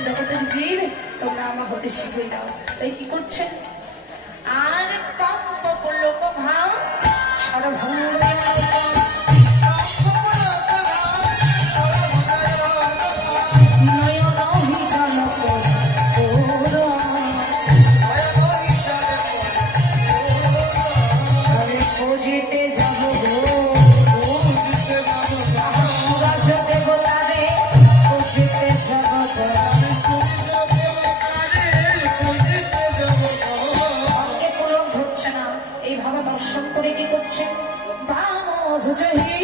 জীব তোমরা আমার হতে শিখে যাও তাই কি করছে? আর কম্প লোক সারা সরভঙ্গ দর্শন করে কি করছে? বাম ভুজহি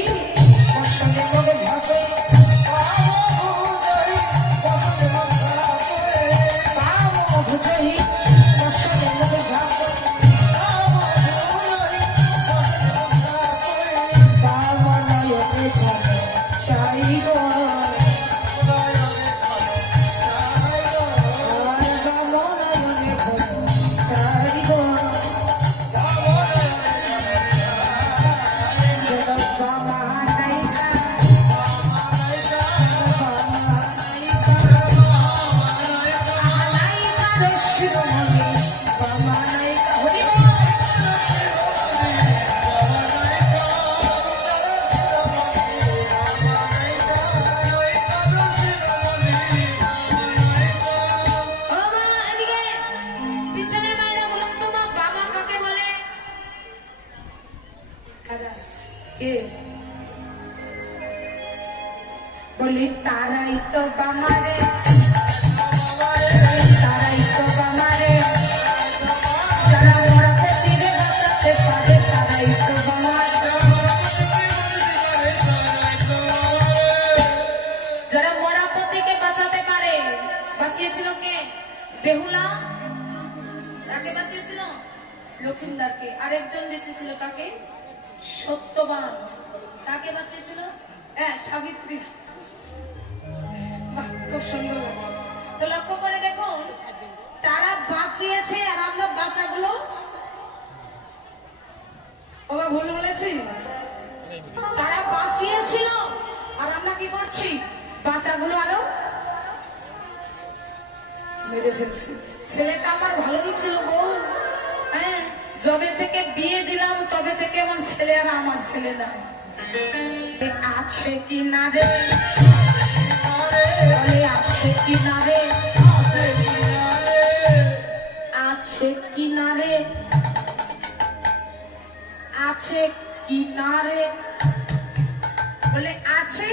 কারা? কে? বলি, তারাই তো বামারে। যারা মরাতে তীরে বাঁচাতে পারে তারাই তো বামার যারা মরাপতিকে বাঁচাতে পারে বাঁচিয়েছিল কে? বেহুলা? তাকে বাঁচিয়েছিল? লক্ষিন্দারকে। আরেকজন বেঁচেছিল কাকে? সত্যবান কাকে বাঁচিয়েছিল? হ্যাঁ সাবিত্রী। খুব সুন্দর। তো লক্ষ্য করে দেখুন, তারা বাঁচিয়েছে আর আমরা বাচ্চাগুলো বাবা, ভুল বলেছি? তারা বাঁচিয়েছিল আর আমরা কি করছি? বাচ্চাগুলো আরও মেরে ফেলছি। ছেলেটা আমার ভালোই ছিল বউ হ্যাঁ যবে থেকে বিয়ে দিলাম, তবে থেকে আমার ছেলে আর আমার ছেলে না আছে কি না রে? আছে কি না রে? আছে কি না রে? আছে কি না রে? বলে আছে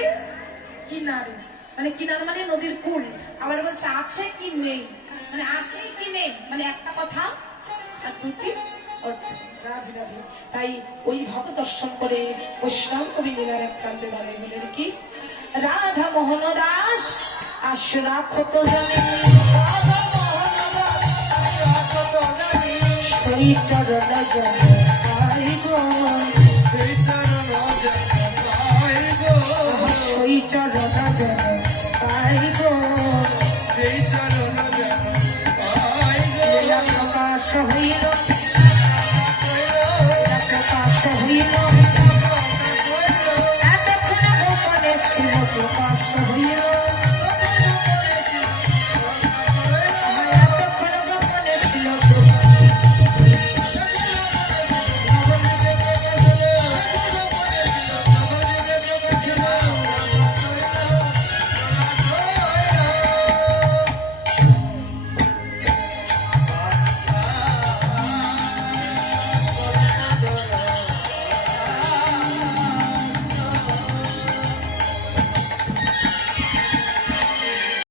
কিনারে মানে কিনারে মানে নদীর কুল। আবার বলছে, আছে কি নেই? মানে আছে কি নেই? মানে একটা কথা আর দুটি তাই ওই ভাব দর্শন করে বৈষ্ণব কবি লীলার এক প্রান্তে দাঁড়িয়ে বলেন কি? রাধা মোহন দাস জানে। সেই চরণ জানে আই গো, চরণ শ্রীমত পাশ হইয়া